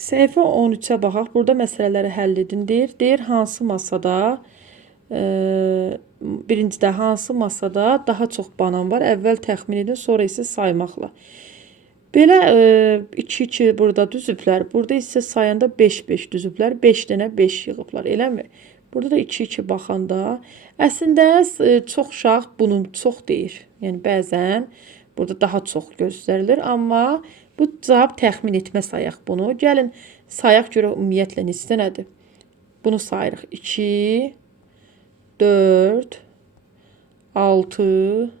Səhifə 13-ə baxaq. Burada məsələləri həll edin deyir. Deyir hansı masada birincidə hansı masada daha çox banan var? Əvvəl təxmin edin, sonra isə saymaqla. Belə 2-2 burada düzüblər. Burada isə sayanda 5-5 düzüblər. 5 dənə 5 yığıblar, eləmi? Burada da 2-2 baxanda əslində çox uşaq bunun çox deyir. Yəni bəzən burada daha çox göstərilir, amma bu cavab təxmin etmə sayaq bunu. Gəlin sayaq görə ümumiyyətlə neçə dənədir? Bunu sayırıq. 2 4 6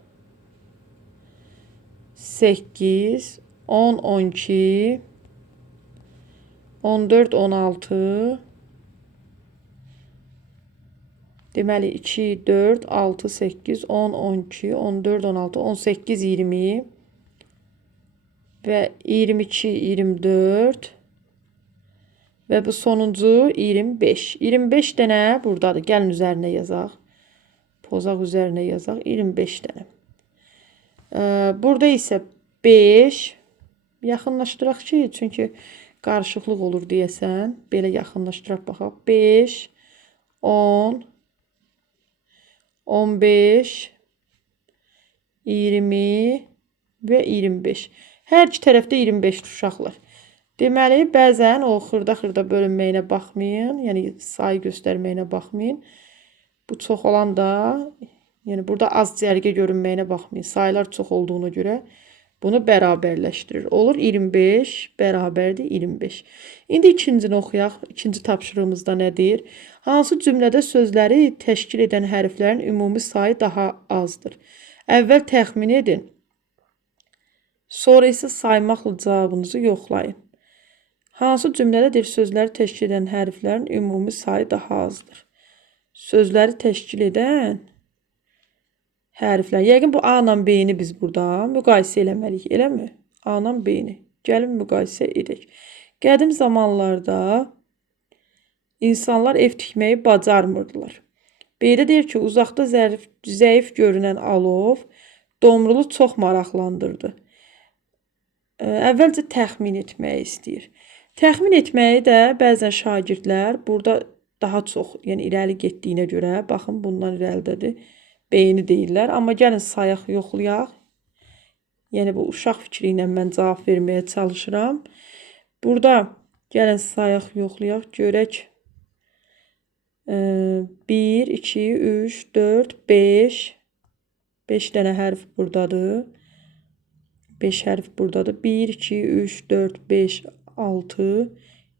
8 10 12 14 16 deməli 2 4 6 8 10 12 14 16 18 20 və 22 24 və bu sonuncu 25. 25 dənə buradadır. Gəlin üzərinə yazaq. Pozaq üzərinə yazaq. 25 dənə. Burada isə 5 yaxınlaşdıraq ki, çünki qarışıqlıq olur deyəsən. Belə yaxınlaşdıraq baxaq. 5 10 15 20 və 25. Hər iki tərəfdə 25 uşaqlar. Deməli, bəzən o xırda-xırda bölünməyinə baxmayın, yəni sayı göstərməyinə baxmayın. Bu çox olan da, yəni burada az cərgə görünməyinə baxmayın. Sayılar çox olduğuna görə bunu bərabərləşdirir. Olur 25 bərabərdir 25. İndi ikincini oxuyaq. İkinci tapşırığımızda nə deyir? Hansı cümlədə sözləri təşkil edən hərflərin ümumi sayı daha azdır? Əvvəl təxmin edin. Sonra isə saymaqla cavabınızı yoxlayın. Hansı cümlədə sözləri təşkil edən hərflərin ümumi sayı daha azdır? Sözləri təşkil edən hərflər. Yəqin bu A ilə B-ni biz burada müqayisə eləməliyik, eləmi? A ilə B-ni. Gəlin müqayisə edək. Qədim zamanlarda insanlar ev tikməyi bacarmırdılar. B-də deyir ki, uzaqda zəif görünən alov Domrulu çox maraqlandırdı. Əvvəlcə təxmin etməyi istəyir. Təxmin etməyi də bəzən şagirdlər burada daha çox, yəni irəli getdiyinə görə, baxın bundan irəlidədir, B-ni deyirlər. Amma gəlin sayaq yoxlayaq. Yəni bu uşaq fikri ilə mən cavab verməyə çalışıram. Burada gəlin sayaq yoxlayaq, görək. 1, 2, 3, 4, 5. 5 dənə hərf buradadır. 5 hərf buradadır. 1, 2, 3, 4, 5, 6,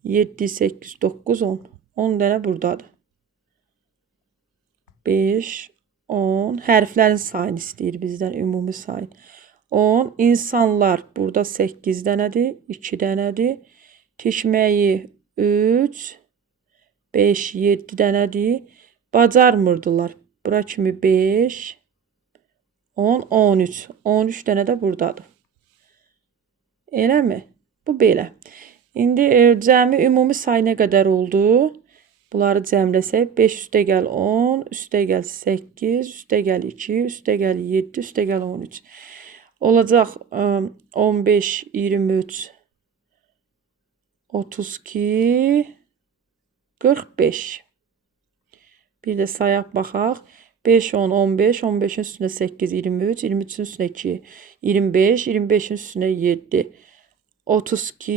7, 8, 9, 10. 10 dənə buradadır. 5, 10. Hərflərin sayını istəyir bizdən, ümumi sayını. 10. İnsanlar burada 8 dənədir, 2 dənədir. Tikməyi 3, 5, 7 dənədir. Bacarmırdılar. Bura kimi 5, 10, 13. 13 dənə də buradadır. Eləmi? Bu belə. İndi cəmi ümumi sayı nə qədər oldu? Bunları cəmləsək 5 üstə gəl 10, üstə gəl 8, üstə gəl 2, üstə gəl 7, üstə gəl 13. Olacaq 15, 23, 32, 45. Bir də sayaq baxaq. 5, 10, 15, 15-in üstünə 8, 23, 23-in üstünə 2, 25, 25-in üstünə 7, 32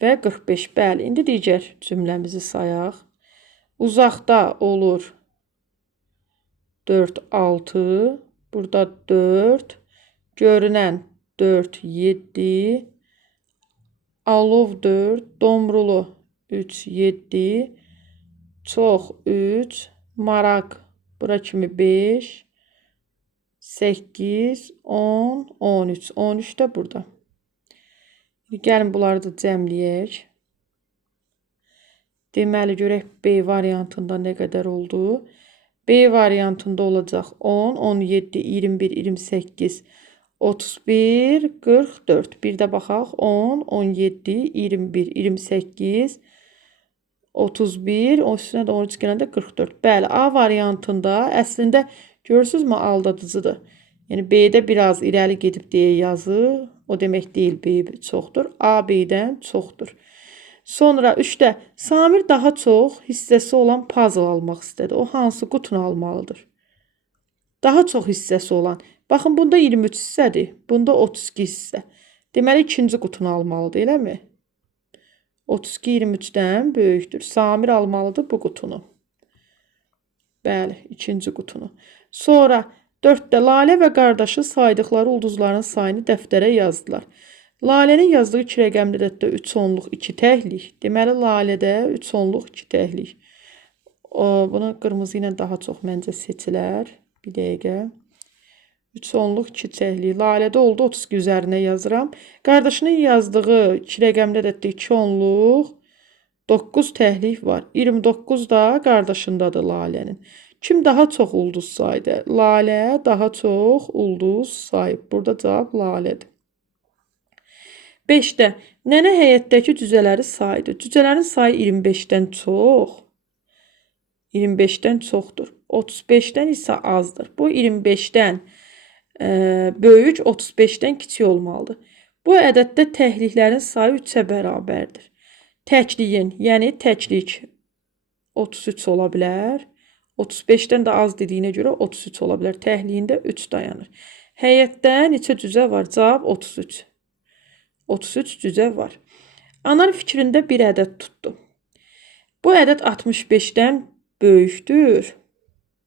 və 45. Bəli, indi digər cümləmizi sayaq. Uzaqda olur 4, 6, burada 4, görünən 4, 7, alov 4, domrulu 3, 7, çox 3, maraq bura kimi 5, 8, 10, 13. 13 də burada. Gəlin bunları da cəmləyək. Deməli, görək B variantında nə qədər oldu? B variantında olacaq 10, 17, 21, 28, 31, 44. Bir də baxaq 10, 17, 21, 28, 31, o üstünə də 13 gələndə 44. Bəli, A variantında əslində görürsünüzmü aldadıcıdır. Yəni B-də biraz irəli gedib deyə yazır. O demək deyil B çoxdur. A B-dən çoxdur. Sonra 3-də Samir daha çox hissəsi olan puzzle almaq istədi. O hansı qutunu almalıdır? Daha çox hissəsi olan. Baxın, bunda 23 hissədir. Bunda 32 hissə. Deməli, ikinci qutunu almalıdır, eləmi? 32 23-dən böyükdür. Samir almalıdır bu qutunu. Bəli, ikinci qutunu. Sonra 4-də Lalə və qardaşı saydıqları ulduzların sayını dəftərə yazdılar. Lalənin yazdığı 2 rəqəmli ədəddə 3 onluq 2 təhlik. Deməli, Lalədə 3 onluq 2 təhlik. Bunu qırmızı ilə daha çox məncə seçilər. Bir dəqiqə. 3 onluq 2 təhlik. Lalədə oldu 32 üzərinə yazıram. Qardaşının yazdığı 2 rəqəmli ədəddə 2 onluq 9 təhlik var. 29 da qardaşındadır Lalənin. Kim daha çox ulduz saydı? Lalə daha çox ulduz sayıb. Burada cavab Lalədir. 5-də nənə həyətdəki cücələri saydı. Cücələrin sayı 25-dən çox. 25-dən çoxdur. 35-dən isə azdır. Bu 25-dən böyük, 35-dən kiçik olmalıdır. Bu ədəddə təhliklərin sayı 3-ə bərabərdir. Təkliyin, yəni təklik 33 ola bilər. 35-dən də az dediyinə görə 33 ola bilər. Təhliyində 3 dayanır. Həyətdə neçə cücə var? Cavab 33. 33 cücə var. Anar fikrində bir ədəd tutdu. Bu ədəd 65-dən böyükdür.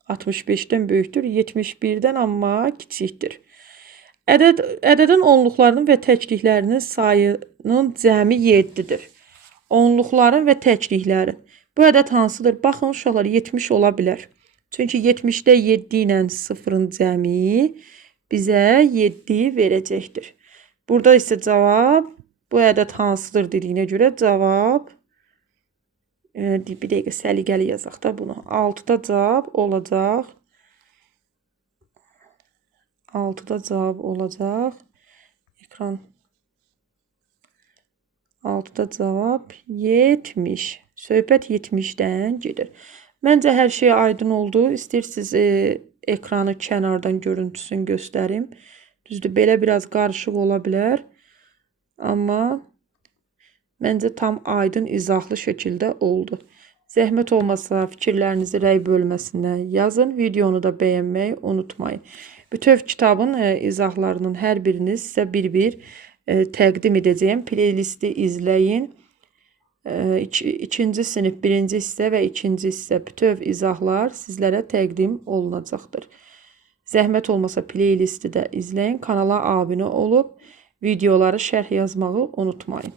65-dən böyükdür. 71-dən amma kiçikdir. Ədədin onluqlarının və təkliklərinin sayının cəmi 7-dir. Onluqların və təkliklərin. Bu ədəd hansıdır? Baxın, uşaqlar, 70 ola bilər. Çünki 70-də 7 ilə 0-ın cəmi bizə 7 verəcəkdir. Burada isə cavab, bu ədəd hansıdır dediyinə görə cavab, bir dəqiqə səliqəli yazaq da bunu. 6-da cavab olacaq. 6-da cavab olacaq. Ekran. 6-da cavab 70. Söhbət 70-dən gedir. Məncə hər şey aydın oldu. İstəyirsiniz ekranı kənardan görüntüsünü göstərim. Düzdür, belə biraz qarışıq ola bilər. Amma məncə tam aydın, izahlı şəkildə oldu. Zəhmət olmasa fikirlərinizi rəy bölməsinə yazın. Videonu da bəyənməyi unutmayın. Bütöv kitabın izahlarının hər birini sizə bir-bir təqdim edəcəyim. Playlisti izləyin. 2-ci sinif 1-ci hissə və 2-ci hissə bütöv izahlar sizlərə təqdim olunacaqdır. Zəhmət olmasa playlisti də izləyin. Kanala abunə olub videoları şərh yazmağı unutmayın.